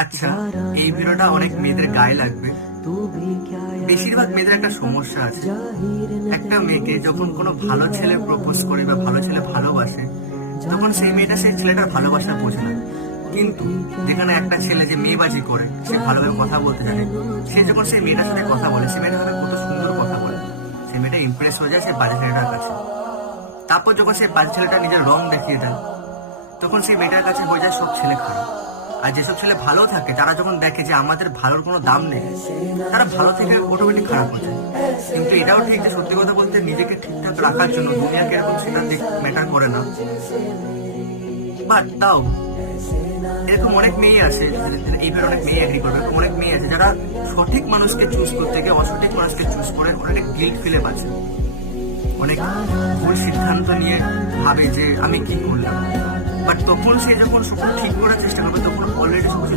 আচ্ছা, এই ভিডিওটা অনেক মেয়েদের গায়ে লাগবে। বেশিরভাগ মেয়েদের একটা সমস্যা আছে। একটা মেয়েকে যখন কোনো ভালো ছেলে প্রপোজ করে বা ভালো ছেলে ভালোবাসে, তখন সেই মেয়েটা সেই ছেলেটার ভালোবাসা বোঝে না। কিন্তু যেখানে একটা ছেলে যে মেয়েবাজি করে, সে ভালোভাবে কথা বলতে জানে, সে যখন সেই মেয়েটার সাথে কথা বলে, সে মেয়েটার সাথে কত সুন্দর কথা বলে, সেই মেয়েটা ইমপ্রেস হয়ে যায় সেই বাজে ছেলেটার কাছে। তারপর যখন সেই বাজে ছেলেটা নিজের রং দেখিয়ে দেয়, তখন সেই মেয়েটার কাছে হয়ে যায় সব ছেলে খারাপ। আর যেসব ছেলে ভালো থাকে, তারা যখন দেখে যে আমাদের ভালোর কোনো দাম নেই, তারা ভালো থেকে অটোমেটিক খারাপ হয়ে যায়। কিন্তু এটাও ঠিক যে সত্যি কথা বলতে নিজেকে ঠিকঠাক রাখার জন্য দুনিয়া কিরকম সেটা ম্যাটার করে না। বাট তাও এরকম অনেক মেয়ে আছে, এইভাবে অনেক মেয়ে এগ্রি করবে, এরকম অনেক মেয়ে আছে যারা সঠিক মানুষকে চুজ করতে গিয়ে অসঠিক মানুষকে চুজ করে অনেক গিল্ট ফিলে বাঁচে, অনেক ভুল সিদ্ধান্ত নিয়ে ভাবে যে আমি কি করলাম। বাট তখন সে যখন সব ঠিক করার চেষ্টা করবে, তখন অলরেডি সব কিছু